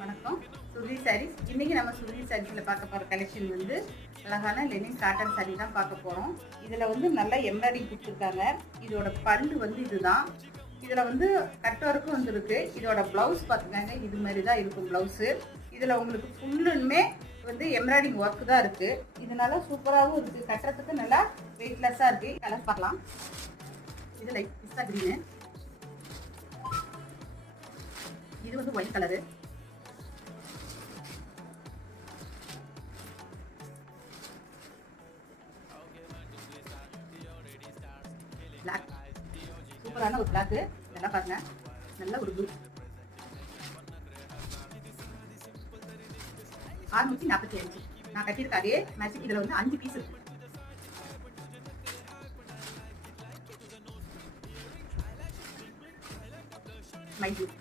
வணக்கம். சுருதி சாரீஸ் இன்னைக்கு நம்ம சுருதி சாரீஸில் பார்க்க போகிற கலெக்ஷன் வந்து அழகான லெனின் காட்டன் சாரீ தான் பார்க்க போகிறோம் இதில் வந்து நல்லா எம்ப்ராய்டிங் கொடுத்துருக்காங்க. இதோட பல்லு வந்து இதுதான். இதில் வந்து கட் ஒர்க்கும் வந்துருக்கு. இதோட ப்ளவுஸ் பார்த்துக்காங்க இது மாதிரி தான் இருக்கும் ப்ளவுஸு இதில் உங்களுக்கு ஃபுல்லுமே வந்து எம்ப்ராய்டிங் ஒர்க் தான் இருக்குது இதனால சூப்பராகவும் இருக்குது கட்டுறதுக்கு நல்லா வெயிட்லெஸ்ஸாக இருக்குது கலர் பார்க்கலாம். இது லைட் பிஸ்தா க்ரீனு இது வந்து ஒயிட் கலரு பிளாக் சூப்பரான ஒரு பிளாக்கு நல்லா பாருங்க. நல்ல ஒரு ப்ளூ ஆறுநூத்தி நாற்பத்தி அஞ்சு நான் கட்டியிருக்க அதே மேட்சிங் இதில் வந்து அஞ்சு பீஸ் இருக்கு. மைசூர்